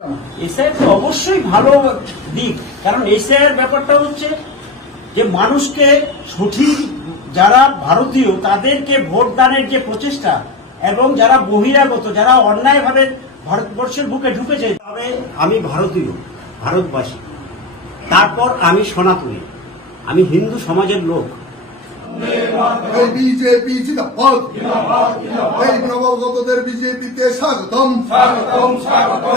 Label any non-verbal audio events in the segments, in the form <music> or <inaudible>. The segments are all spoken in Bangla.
তো অবশ্যই ভালো দিক। কারণ এসআইআর ব্যাপারটা হচ্ছে যে মানুষকে সঠিক যারা ভারতীয়, তাদেরকে ভোট দানের যে প্রচেষ্টা এবং যারা বহিরাগত, যারা অন্যায়ভাবে ভারতবর্ষের বুকে ঢুকেছে, তবে আমি ভারতীয়, ভারতবাসী। তারপর আমি সনাতনী। আমি হিন্দু সমাজের লোক। এই বিজেপি জিন্দাবাদ। এই নবাগতদের বিজেপিতে স্বাগতম।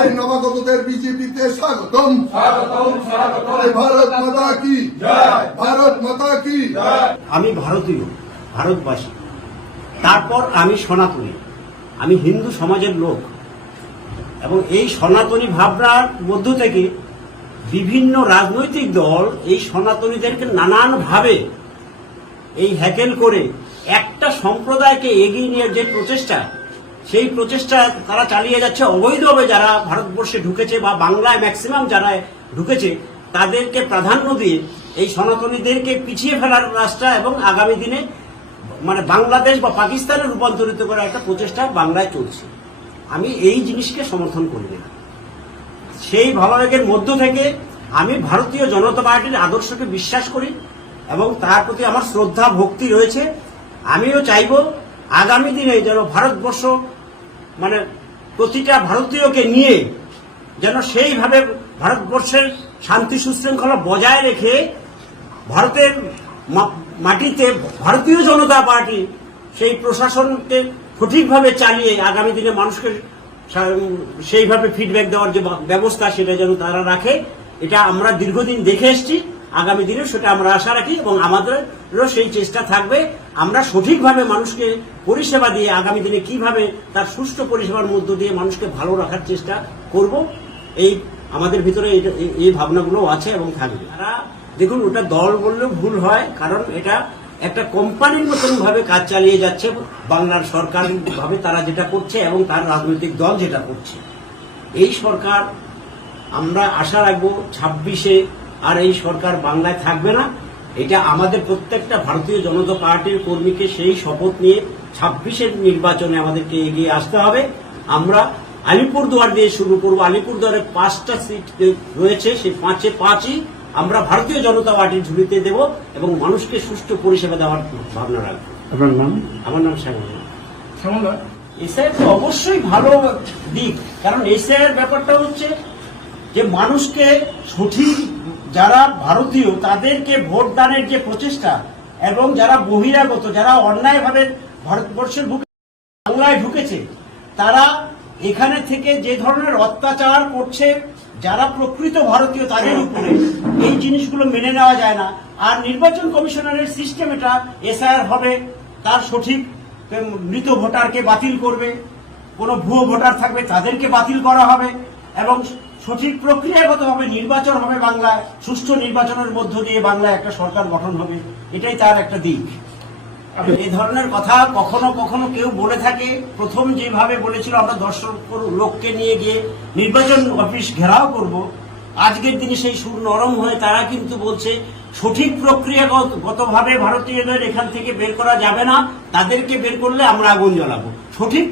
এই নবাগতদের বিজেপিতে স্বাগতম। ভারত মাতা কি? ভারত মাতা কি? আমি ভারতীয় ভারতবাসী। তারপর আমি সনাতনী। আমি হিন্দু সমাজের লোক। এবং এই সনাতনী ভাবনার মধ্য থেকে বিভিন্ন রাজনৈতিক দল এই সনাতনীদেরকে নানানভাবে এই হ্যাকেল করে একটা সম্প্রদায়কে এগিয়ে নিয়ে যে প্রচেষ্টা, সেই প্রচেষ্টা তারা চালিয়ে যাচ্ছে। অবৈধভাবে যারা ভারতবর্ষে ঢুকেছে বা বাংলায় ম্যাক্সিমাম যারা ঢুকেছে, তাদেরকে প্রাধান্য দিয়ে এই সনাতনীদেরকে পিছিয়ে ফেলার রাস্তা এবং আগামী দিনে মানে বাংলাদেশ বা পাকিস্তানে রূপান্তরিত করার একটা প্রচেষ্টা বাংলায় চলছে। আমি এই জিনিসকে সমর্থন করি না। সেই ভাবাবেগের মধ্য থেকে আমি ভারতীয় জনতা পার্টির আদর্শকে বিশ্বাস করি। এবং তার প্রতি আমার শ্রদ্ধা, ভক্তি রয়েছে। আমিও চাইব আগামী দিনে যেন ভারতবর্ষ মানে প্রতিটা ভারতীয়কে নিয়ে যেন সেইভাবে ভারতবর্ষের শান্তি সুশৃঙ্খলা বজায় রেখে ভারতের মাটিতে ভারতীয় জনতা পার্টি, সেই প্রশাসনকে সঠিকভাবে চালিয়ে আগামী দিনে মানুষকে সেইভাবে ফিডব্যাক দেওয়ার যে ব্যবস্থা সেটা যেন তারা রাখে, এটা আমরা দীর্ঘদিন দেখে এসেছি। আগামী দিনে সেটা আমরা আশা রাখি এবং আমাদেরও সেই চেষ্টা থাকবে। আমরা সঠিকভাবে মানুষকে পরিষেবা দিয়ে আগামী দিনে কীভাবে তার সুষ্ঠু পরিষেবার মধ্য দিয়ে মানুষকে ভালো রাখার চেষ্টা করব, এই আমাদের ভিতরে এই- ভাবনাগুলো আছে এবং থাকবে। তারা, দেখুন, ওটা দল বললেও ভুল হয়, কারণ এটা একটা কোম্পানির মতন ভাবে কাজ চালিয়ে যাচ্ছে, বাংলার সরকার ভাবে তারা যেটা করছে এবং তার রাজনৈতিক দল যেটা করছে। এই সরকার, আমরা আশা রাখব, ছাব্বিশে আর এই সরকার বাংলায় থাকবে না এটা আমাদের প্রত্যেকটা ভারতীয় জনতা পার্টির কর্মীকে সেই শপথ নিয়ে ছাব্বিশের নির্বাচনে আমাদেরকে এগিয়ে আসতে হবে। আমরা আলিপুরদুয়ার দিয়ে শুরু করব। আলিপুরদুয়ারে পাঁচটা সিট রয়েছে সেই পাঁচে পাঁচই আমরা ভারতীয় জনতা পার্টির ঝুলিতে দেব এবং মানুষকে সুষ্ঠু পরিষেবা দেওয়ার ভাবনা রাখব। আপনার নাম? আমার নাম শ্যামল শ্যামলা তো অবশ্যই ভালো দিক কারণ এসআইআর ব্যাপারটা হচ্ছে যে মানুষকে সঠিক, যারা ভারতীয়, তাদেরকে ভোট দানের যে প্রচেষ্টা এবং যারা বহিরাগত, যারা অন্যায়ভাবে ভারতবর্ষের বুকে বাংলায় ঢুকেছে, তারা এখানে থেকে যে ধরনের অত্যাচার করছে, যারা প্রকৃত ভারতীয়, তাদের উপরে এই জিনিসগুলো মেনে নেওয়া যায় না। আর নির্বাচন কমিশনারের সিস্টেম এটা, এসআইআর হবে, তার সঠিক মৃত ভোটারকে বাতিল করবে, কোনো ভুয়ো ভোটার থাকবে, তাদেরকে বাতিল করা হবে এবং সঠিক প্রক্রিয়াগতভাবে নির্বাচন হবে বাংলায়, সুষ্ঠু নির্বাচনের মধ্য দিয়ে বাংলায় একটা সরকার গঠন হবে, এটাই তার একটা দিক। এই ধরনের কথা কখনো কখনো কেউ বলে থাকে, প্রথম যেভাবে বলেছিল আমরা দর্শক লোককে নিয়ে গিয়ে নির্বাচন অফিস ঘেরাও করব, আজকের দিনে সেই সুর নরম হয়ে তারা কিন্তু বলছে, সঠিক প্রক্রিয়াগতভাবে ভারতীয়দের এখান থেকে বের করা যাবে না, তাদেরকে বের করলে আমরা আগুন জ্বালাবো। সঠিক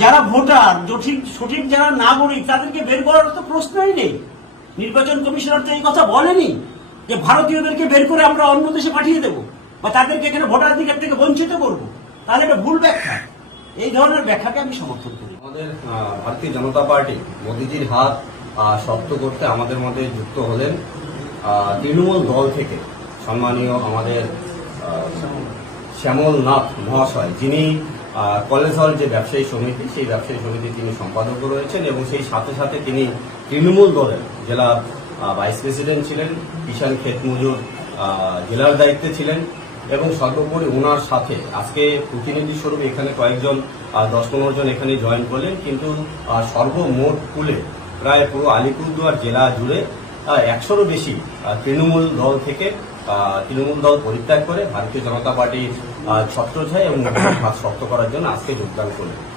যারা ভোটার সঠিক সঠিক যারা নাগরিক, তাদেরকে বের করার তো প্রশ্নই নেই। নির্বাচন কমিশনার তো এই কথা বলেনি যে ভারতীয়দেরকে বের করে আমরা অন্য দেশে পাঠিয়ে দেবো বা তাদেরকে এখানে ভোটাধিকার থেকে বঞ্চিত করব। তাহলে এটা ভুল ব্যাখ্যা। এই ধরনের ব্যাখ্যাকে আমি সমর্থন করি। আমাদের ভারতীয় জনতা পার্টি মোদিজির হাত শক্ত করতে আমাদের মধ্যে যুক্ত হলেন তৃণমূল দল থেকে সম্মানীয় আমাদের শ্যামল নাথ মহাশয়। যিনি কলেজ হল যে ব্যবসায়ী সমিতি, সেই ব্যবসায়ী সমিতি তিনি সম্পাদক রয়েছেন এবং সেই সাথে সাথে তিনি তৃণমূল দলের জেলা ভাইস প্রেসিডেন্ট ছিলেন কিষাণ ক্ষেত মজুর জেলার দায়িত্বে ছিলেন এবং সর্বোপরি ওনার সাথে আজকে প্রতিনিধি স্বরূপ এখানে কয়েকজন দশ পনেরো জন এখানে জয়েন করলেন। কিন্তু সর্বমোট কুলে প্রায় পুরো আলিপুরদুয়ার জেলা জুড়ে একশোরও বেশি তৃণমূল দল থেকে তৃণমূল দল পরিত্যাগ করে ভারতীয় জনতা পার্টির ছত্রছায় এবং <coughs> শক্ত করার জন্য আজকে যোগদান করলেন।